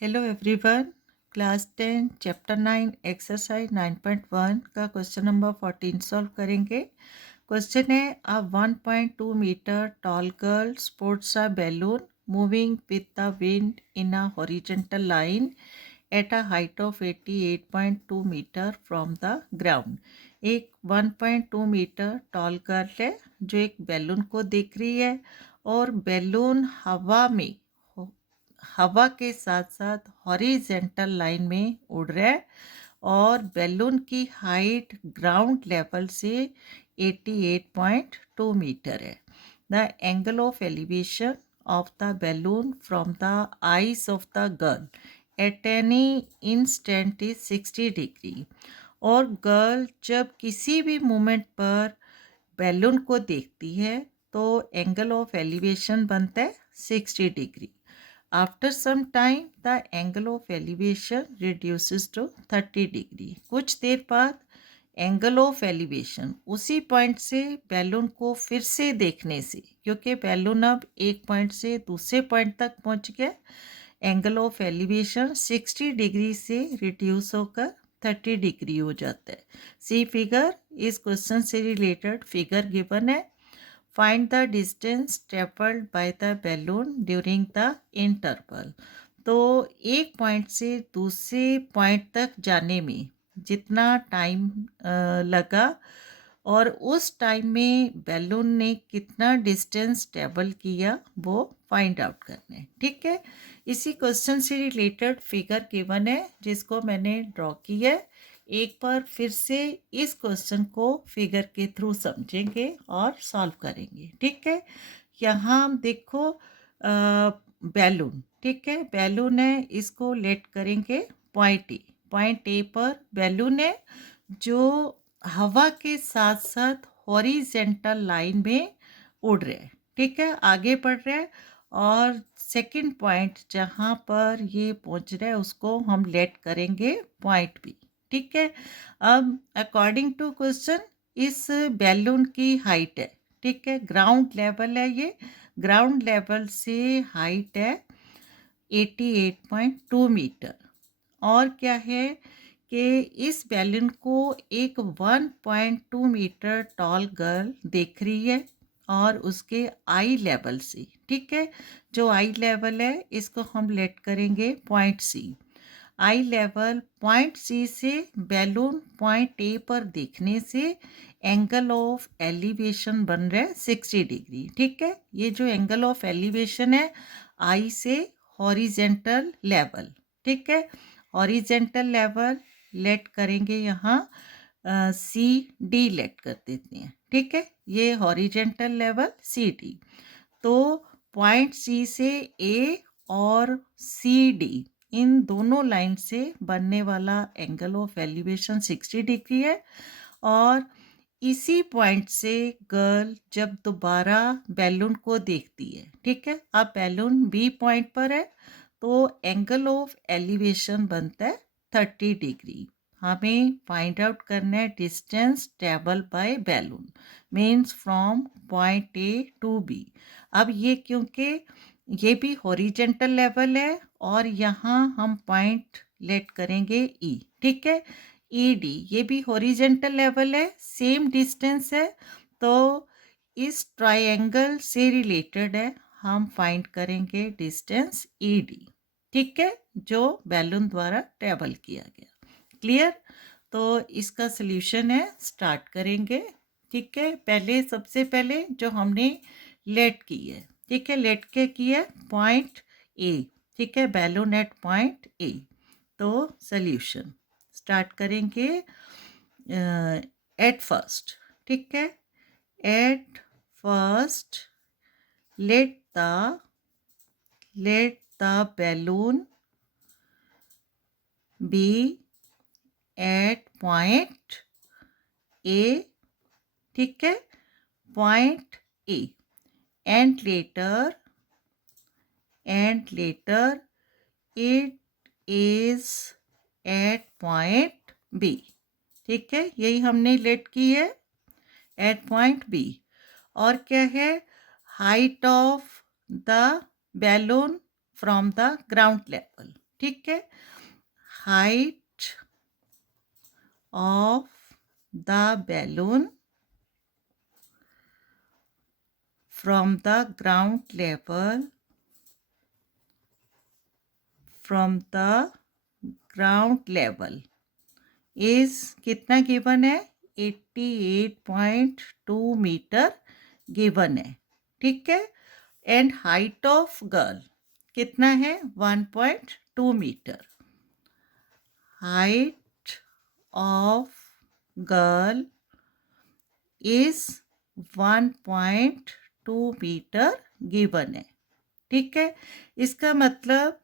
Hello everyone. Class 10 chapter 9 exercise 9.1 का question number 14 solve करेंगे। Question है a 1.2 metre tall girl sports a balloon moving with the wind in a horizontal line at a height of 88.2 metre from the ground. एक 1.2 metre tall girl है जो एक balloon को देख रही है और बैलून हवा के साथ साथ हॉरिजेंटल लाइन में उड़ रहा है और बैलून की हाइट ग्राउंड लेवल से 88.2 मीटर है। The angle of elevation of the balloon from the eyes of the girl at any instant is 60 degree. और गर्ल जब किसी भी मोमेंट पर बैलून को देखती है तो एंगल ऑफ एलिवेशन बनता है 60 degree. After some time the angle of elevation reduces to 30 degree. कुछ देर बाद एंगल ऑफ एलिवेशन उसी पॉइंट से बैलून को फिर से देखने से, क्योंकि बैलून अब एक पॉइंट से दूसरे पॉइंट तक पहुंच गया, एंगल ऑफ एलिवेशन 60 डिग्री से रिड्यूस होकर 30 डिग्री हो जाता है। सी फिगर, इस क्वेश्चन से रिलेटेड फिगर गिवन है। Find the distance travelled by the balloon during the interval. तो एक पॉइंट से दूसरे पॉइंट तक जाने में जितना टाइम लगा और उस टाइम में बैलून ने कितना डिस्टेंस ट्रेवल किया वो फाइंड आउट करना है। ठीक है, इसी क्वेश्चन से रिलेटेड फिगर गिवन है जिसको मैंने ड्रॉ किया है। एक बार फिर से इस क्वेश्चन को फिगर के थ्रू समझेंगे और सॉल्व करेंगे। ठीक है, यहाँ हम देखो बैलून, ठीक है, बैलून है, इसको लेट करेंगे पॉइंट ए पर बैलून है जो हवा के साथ साथ हॉरिजेंटल लाइन में उड़ रहे हैं। ठीक है, आगे बढ़ रहे हैं और सेकंड पॉइंट जहाँ पर ये पहुँच रहा है उसको हम लेट करेंगे पॉइंट बी। ठीक है, अब अकॉर्डिंग टू क्वेश्चन इस बैलून की हाइट है, ठीक है, ग्राउंड लेवल है, ये ग्राउंड लेवल से हाइट है 88.2 मीटर। और क्या है कि इस बैलून को एक 1.2 मीटर टॉल गर्ल देख रही है और उसके आई लेवल से, ठीक है, जो आई लेवल है इसको हम लेट करेंगे पॉइंट सी। आई लेवल पॉइंट सी से बैलून पॉइंट ए पर देखने से एंगल ऑफ एलिवेशन बन रहा है 60 डिग्री। ठीक है, ये जो एंगल ऑफ एलिवेशन है आई से हॉरिजेंटल लेवल, ठीक है, हॉरिजेंटल लेवल लेट करेंगे यहाँ सी डी लेट कर देते हैं। ठीक है, ये हॉरिजेंटल लेवल सी डी। तो पॉइंट सी से ए और सी डी इन दोनों लाइन से बनने वाला एंगल ऑफ एलिवेशन 60 डिग्री है। और इसी पॉइंट से गर्ल जब दोबारा बैलून को देखती है, ठीक है, अब बैलून बी पॉइंट पर है तो एंगल ऑफ एलिवेशन बनता है 30 डिग्री। हमें फाइंड आउट करना है distance travel by balloon, means from point A to B. अब ये क्योंकि ये भी हॉरिजेंटल लेवल है और यहाँ हम पॉइंट लेट करेंगे ई, ठीक है, ई डी, ये भी हॉरिजेंटल लेवल है, सेम डिस्टेंस है, तो इस ट्रायंगल से रिलेटेड है, हम फाइंड करेंगे डिस्टेंस ई डी, ठीक है, जो बैलून द्वारा ट्रेवल किया गया। क्लियर? तो इसका सल्यूशन है, स्टार्ट करेंगे। ठीक है, पहले सबसे पहले जो हमने लेट की है, ठीक है, लेट के की है पॉइंट ए, ठीक है, बैलून एट पॉइंट ए। तो सल्यूशन स्टार्ट करेंगे एट फर्स्ट, ठीक है, at first let the balloon be at point A, ठीक है, point A, and later it is at point B, ठीक है, यही हमने लेट की है एट पॉइंट बी। और क्या है, height of the balloon from the ground level, ठीक है। Height of the balloon from the ground level is कितना गिवन है? 88.2 मीटर गिवन है, ठीक है। एंड हाइट ऑफ गर्ल कितना है? 1.2 metre. Height of girl is 1.2 metre given है, ठीक है। इसका मतलब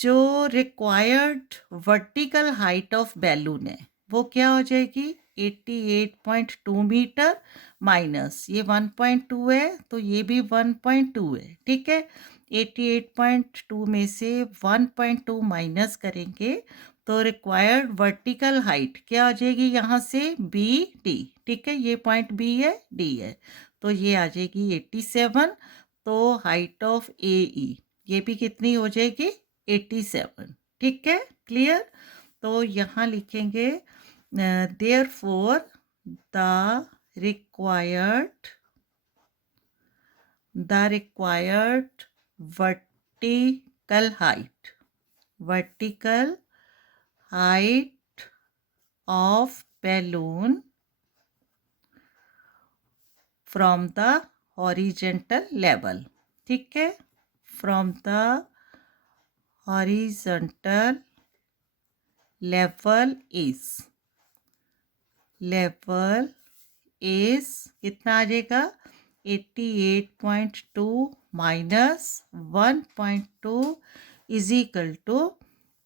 जो required vertical height of balloon है वो क्या हो जाएगी? 88.2 मीटर माइनस ये 1.2 है तो ये भी 1.2 है, ठीक है। 88.2 में से 1.2 माइनस करेंगे तो रिक्वायर्ड वर्टिकल हाइट क्या आ जाएगी? यहाँ से बी डी, ठीक है। ये पॉइंट बी है, डी है, तो ये आ जाएगी 87। तो हाइट ऑफ ए ई ये भी कितनी हो जाएगी? 87, ठीक है। क्लियर? तो यहाँ लिखेंगे therefore the required vertical height of balloon from the horizontal level, ठीक है। from the horizontal level is कितना आ जाएगा? 88.2 minus 1.2 is equal to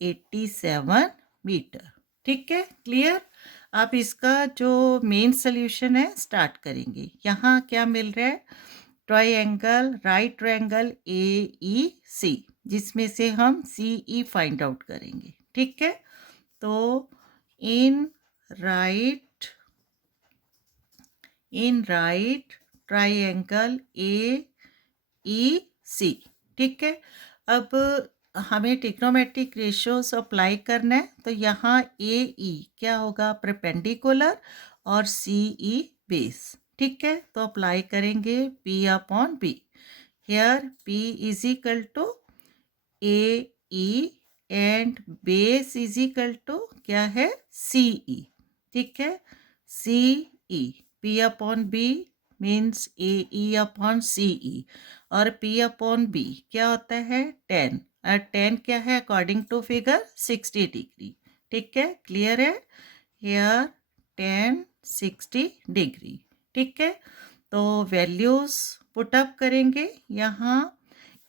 87 metre, ठीक है। क्लियर? आप इसका जो मेन सोल्यूशन है स्टार्ट करेंगे। यहाँ क्या मिल रहा है? ट्राइंगल, राइट ट्राइंगल ए ई सी, जिसमें से हम सी ई फाइंड आउट करेंगे, ठीक है। तो इन राइट ट्राइंगल ए ई सी, ठीक है। अब हमें ट्रिग्नोमेट्रिक रेशियोज अप्लाई करना है तो यहाँ ए ई क्या होगा? परपेंडिकुलर और सी ई बेस, ठीक है। तो अप्लाई करेंगे P upon B. Here P is equal to A E and base is equal to क्या है? सी ई, ठीक है। C E P upon B means A E upon C E, और P अपॉन बी क्या होता है? 10, और 10 क्या है अकॉर्डिंग टू फिगर? 60 डिग्री, ठीक है। क्लियर है? हेयर 10 60 डिग्री, ठीक है। तो वैल्यूज पुटअप करेंगे। यहाँ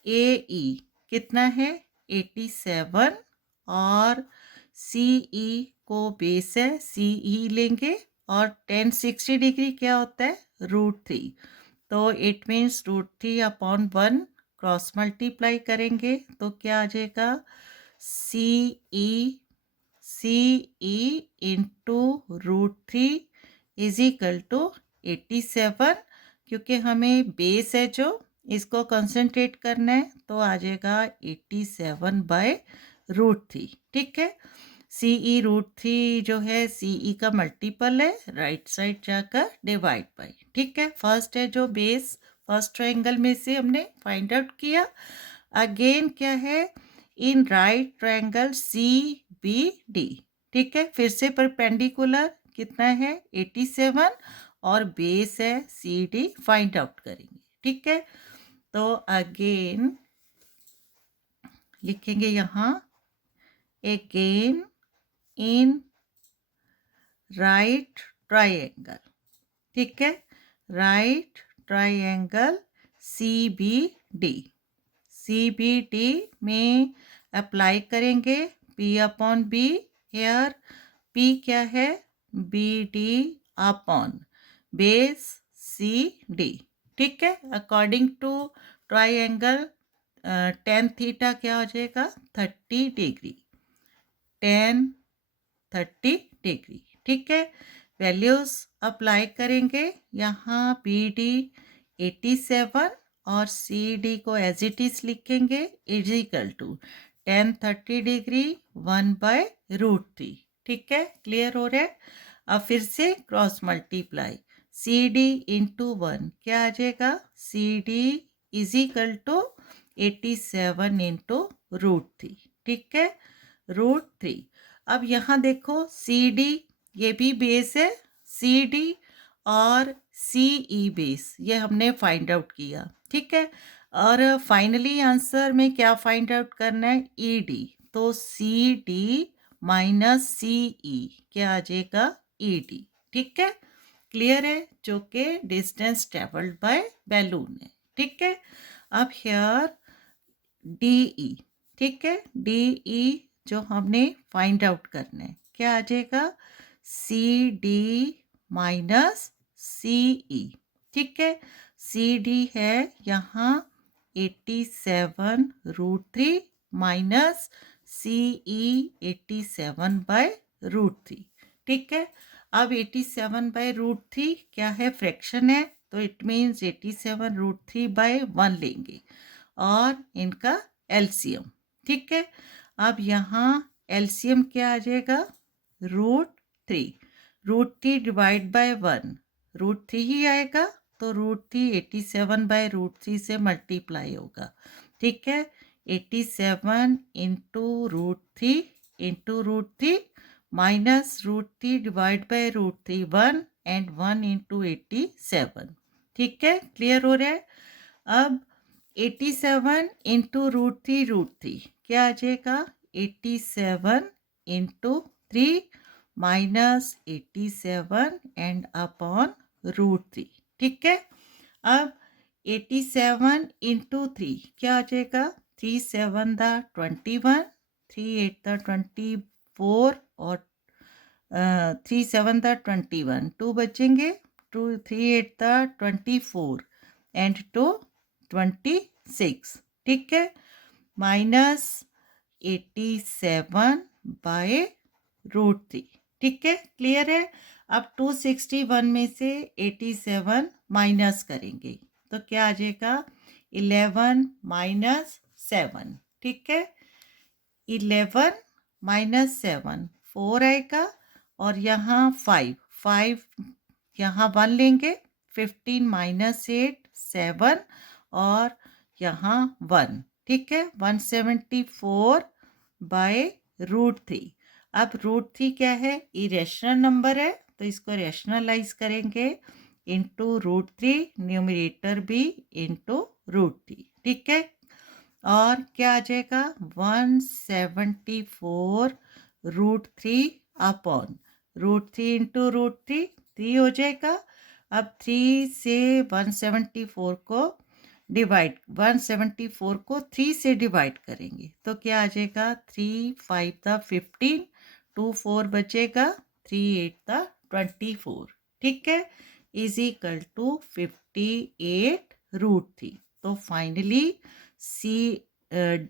ए ई कितना है? 87, और सी ई को बेस है, सी ई लेंगे, और 10 60 डिग्री क्या होता है? √3। तो it means √3 upon 1 cross multiply करेंगे तो क्या आ जाएगा? C E into √3 is equal to 87। क्योंकि हमें बेस है जो इसको कंसंट्रेट करना है तो आ जाएगा 87/√3, ठीक है। सी ई √3 जो है सी ई का मल्टीपल है, राइट साइड जाकर डिवाइड बाय, ठीक है। फर्स्ट है जो बेस, फर्स्ट ट्रायंगल में से हमने फाइंड आउट किया। अगेन क्या है? In right triangle C B D, ठीक है। फिर से परपेंडिकुलर कितना है? 87, और बेस है सी डी, फाइंड आउट करेंगे, ठीक है। तो अगेन लिखेंगे यहाँ अगेन इन राइट ट्रायंगल, ठीक है। Right triangle C B D में अप्लाई करेंगे P upon B. Here P क्या है? B D upon base C D, ठीक है। According to triangle tan theta क्या हो जाएगा? 30 डिग्री, tan 30 डिग्री, ठीक है। वैल्यूज अप्लाई करेंगे। यहाँ बी डी 87 और सी डी को एज इट इज लिखेंगे is equal to tan 30 degree 1/√3। ठीक है, क्लियर हो रहा है। अब फिर से cross multiply, C D into 1 क्या आ जाएगा, C D is equal to 87 into √3। ठीक है, √3। अब यहाँ देखो सी डी ये भी बेस है, सी डी और सी ई बेस ये हमने फाइंड आउट किया। ठीक है, और फाइनली आंसर में क्या फाइंड आउट करना है, ई डी। तो सी डी माइनस सी ई क्या आ जाएगा, ई डी। ठीक है, क्लियर है, जो कि डिस्टेंस ट्रेवल्ड बाय बैलून है। ठीक है, अब हेयर डी ई। ठीक है, डी ई जो हमने फाइंड आउट करना है क्या आ जाएगा, सी डी माइनस सी ई। ठीक है, सी डी है यहाँ 87√3 माइनस सी ई 87/√3। ठीक है, अब 87/√3 क्या है, फ्रैक्शन है, तो इट मीन्स 87√3/1 लेंगे और इनका एलसीएम। ठीक है, अब यहाँ एलसीएम क्या आ जाएगा, √3। √3 डिवाइड बाय 1, √3 ही आएगा, तो √3 87/√3 से मल्टीप्लाई होगा। ठीक है, 87 into √3 into √3 minus √3 divide by √3 1 and 1 into 87। ठीक है, क्लियर हो रहा है। अब 87 इंटू √3 क्या आ जाएगा, 87 इंटू 3 माइनस 87 एंड अपॉन √3। ठीक है, अब 87 इंटू 3 क्या आ जाएगा, 3 7 दा 21, 3 8 दा 24 और 3 7 दा 21, 2 बचेंगे, 2 3 8 दा 24 एंड 2 26। ठीक है, माइनस 87/√3। ठीक है, क्लियर है। अब 261 में से 87 माइनस करेंगे तो क्या आ जाएगा, 11 माइनस 7। ठीक है, 11 माइनस 7 4 आएगा, और यहाँ 5 यहाँ 1 लेंगे, 15 माइनस 8 7 और यहाँ 1। ठीक है, 174/√3। अब √3 क्या है, इरेशनल नंबर है, तो इसको रैशनलाइज करेंगे, इंटू √3 न्यूमरेटर भी इंटू √3। ठीक है, और क्या आ जाएगा, 174√3 अपॉन √3 इंटू √3 3 हो जाएगा। अब 3 से 174 को 3 से डिवाइड करेंगे तो क्या आ जाएगा, 3 5 दा 15, 2 4 बचेगा, 3 8 दा 24। ठीक है, इज इक्वल टू 58√3। तो फाइनली सी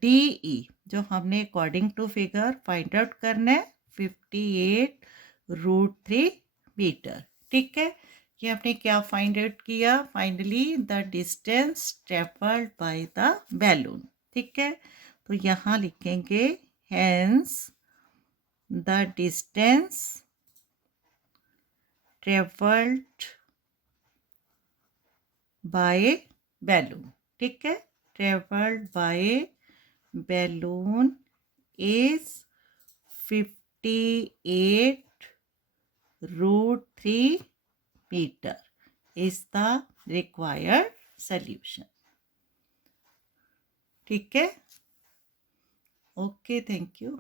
डी ई जो हमने according to figure find out करना है, 58√3 मीटर। ठीक है, कि आपने क्या फाइंड आउट किया, finally the distance travelled by the balloon. ठीक है, तो यहाँ लिखेंगे hence the distance travelled by balloon. ठीक है, travelled by balloon is 58√3 meter is the required solution. ठीक है, ओके, थैंक यू।